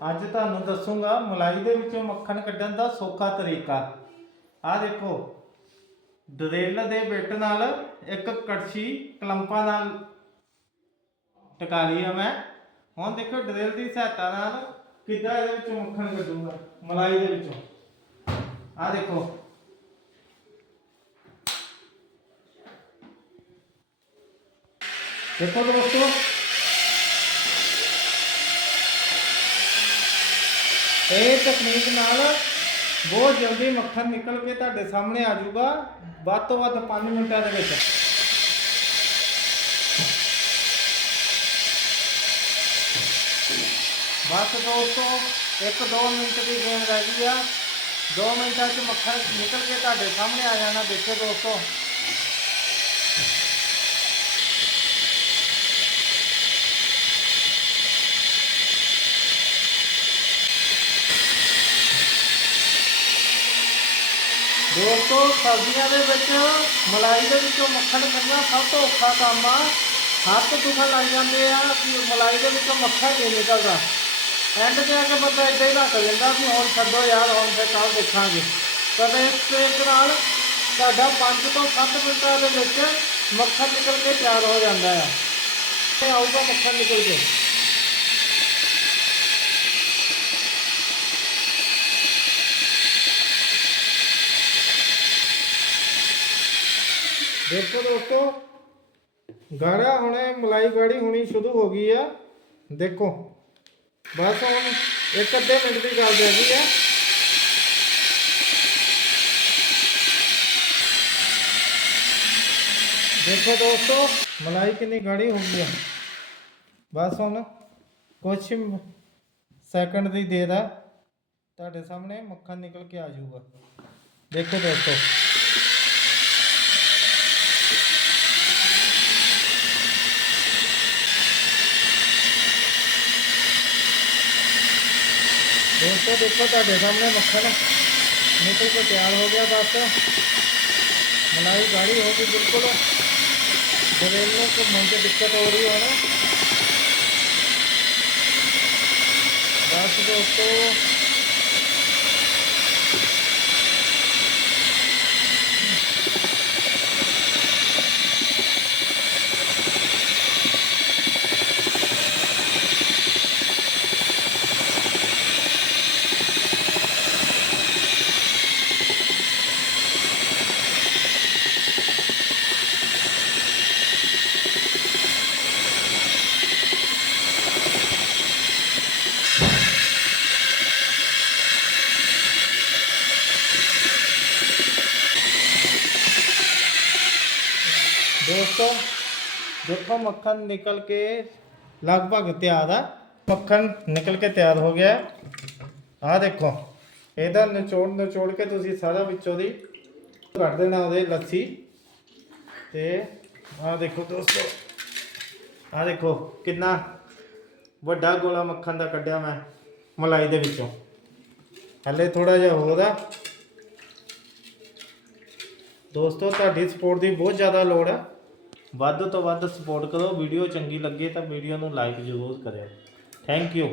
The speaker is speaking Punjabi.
ਅੱਜ ਤੁਹਾਨੂੰ ਦੱਸੂਗਾ, ਮਲਾਈ ਦੇ ਵਿੱਚੋਂ ਮੱਖਣ ਕੱਢਣ ਦਾ ਸੌਖਾ ਤਰੀਕਾ। ਆਹ ਦੇਖੋ ਡਰਿਲ ਦੇ ਬਿੱਟ ਨਾਲ ਇੱਕ ਕੜਛੀ ਕਲੰਪਾਂ ਨਾਲ ਟਕਾ ਲਈ ਆ ਮੈਂ। ਹੁਣ ਦੇਖੋ ਡਰਿਲ ਦੀ ਸਹਾਇਤਾ ਨਾਲ ਕਿੱਦਾਂ ਇਹਦੇ ਵਿੱਚੋਂ ਮੱਖਣ ਕੱਢੂਗਾ, ਮਲਾਈ ਦੇ ਵਿੱਚੋਂ। ਆਹ ਦੇਖੋ। ਦੇਖੋ ਦੋਸਤੋ ਇਹ ਤਕਨੀਕ ਨਾਲ ਬਹੁਤ ਜਲਦੀ ਮੱਖਣ ਨਿਕਲ ਕੇ ਤੁਹਾਡੇ ਸਾਹਮਣੇ ਆ ਜਾਊਗਾ। ਵੱਧ ਤੋਂ ਵੱਧ 5 ਮਿੰਟਾਂ ਦੇ ਵਿੱਚ। ਬਸ ਦੋਸਤੋ 1-2 ਮਿੰਟ ਦੀ ਗੇਮ ਰਹਿ ਗਈ ਆ। 2 ਮਿੰਟਾਂ 'ਚ ਮੱਖਣ ਨਿਕਲ ਕੇ ਤੁਹਾਡੇ ਸਾਹਮਣੇ ਆ ਜਾਣਾ। ਦੇਖੋ ਦੋਸਤੋ। ਦੋਸਤੋ ਸਰਦੀਆਂ ਦੇ ਵਿੱਚ ਮਲਾਈ ਦੇ ਵਿੱਚੋਂ ਮੱਖਣ ਕੱਢਣਾ ਸਭ ਤੋਂ ਔਖਾ ਕੰਮ ਆ। ਹੱਥ ਦੁਖਣ ਲੱਗ ਜਾਂਦੇ ਆ ਕਿ ਮਲਾਈ ਦੇ ਵਿੱਚੋਂ ਮੱਖਣ ਨਹੀਂ ਨਿਕਲਦਾ। ਐਂਡ ਤੇ ਆ ਕੇ ਬੰਦਾ ਇੱਦਾਂ ਹੀ ਰੱਖ ਲੈਂਦਾ ਵੀ ਹੁਣ ਛੱਡੋ ਯਾਰ, ਹੁਣ ਫਿਰ ਕੱਲ ਦੇਖਾਂਗੇ। ਪਰ ਇਸ ਤਰੀਕੇ ਨਾਲ ਸਾਡਾ 5 ਤੋਂ 7 ਮਿੰਟਾਂ ਦੇ ਵਿੱਚ ਮੱਖਣ ਨਿਕਲ ਕੇ ਤਿਆਰ ਹੋ ਜਾਂਦਾ ਆ। ਤੇ ਆਊਗਾ ਮੱਖਣ ਨਿਕਲ ਕੇ। ਦੇਖੋ ਦੋਸਤੋ, ਗਾੜਾ ਹੁਣੇ, ਮਲਾਈ ਗਾੜੀ ਹੋਣੀ ਸ਼ੁਰੂ ਹੋ ਗਈ ਆ। ਦੇਖੋ, ਬਸ ਹੁਣ ਇੱਕ ਅੱਧੇ ਮਿੰਟ ਦੀ ਗੱਲ ਰਹਿ ਗਈ ਆ ਦੇਖੋ ਦੋਸਤੋ, ਮਲਾਈ ਕਿੰਨੀ ਗਾੜੀ ਹੋ ਗਈ ਆ। ਬਸ ਹੁਣ ਕੁਛ ਸੈਕਿੰਡ ਦੀ ਦੇਰ ਆ ਤੁਹਾਡੇ ਸਾਹਮਣੇ ਮੱਖਣ ਨਿਕਲ ਕੇ ਆ ਜਾਊਗਾ। ਦੇਖੋ ਦੋਸਤੋ। ਦੋਸਤੋ, ਦੇਖੋ ਤੁਹਾਡੇ ਸਾਹਮਣੇ ਮੱਖਣ। ਨਿਕਲ ਕੇ ਤਿਆਰ ਹੋ ਗਿਆ ਬਸ। ਮਲਾਈ ਗਾੜੀ ਹੋ ਗਈ ਬਿਲਕੁਲ। ਜਵੇਲ ਨੂੰ ਘੁੰਮਣ 'ਚ ਦਿੱਕਤ ਹੋ ਰਹੀ ਹੁਣ। ਬਸ ਦੋਸਤੋ ਦੋਸਤੋ, ਦੇਖੋ ਮੱਖਣ ਨਿਕਲ ਕੇ ਲਗਭਗ ਤਿਆਰ ਆ। ਮੱਖਣ ਨਿਕਲ ਕੇ ਤਿਆਰ ਹੋ ਗਿਆ। ਆਹ ਦੇਖੋ, ਇਹਦਾ ਨਿਚੋੜ ਨਿਚੋੜ ਕੇ ਤੁਸੀਂ ਸਾਰਾ ਵਿੱਚੋਂ ਦੀ ਕੱਢ ਦੇਣਾ ਉਹਦੇ ਲੱਸੀ। ਤੇ ਆਹ ਦੇਖੋ ਦੋਸਤੋ, ਆਹ ਦੇਖੋ ਕਿੰਨਾ ਵੱਡਾ ਗੋਲਾ ਮੱਖਣ ਦਾ ਕੱਢਿਆ ਮੈਂ ਮਲਾਈ ਦੇ ਵਿੱਚੋਂ। ਹਲੇ ਥੋੜਾ ਜਿਹਾ ਹੋਰ ਆ। ਦੋਸਤੋ, ਤੁਹਾਡੀ ਸਪੋਰਟ ਦੀ ਬਹੁਤ ਜ਼ਿਆਦਾ ਲੋੜ ਹੈ ਵੱਧ ਤੋਂ ਵੱਧ ਸਪੋਰਟ ਕਰੋ। ਵੀਡੀਓ ਚੰਗੀ ਲੱਗੇ ਤਾਂ ਵੀਡੀਓ ਨੂੰ ਲਾਈਕ ਜ਼ਰੂਰ ਕਰਿਓ। Thank you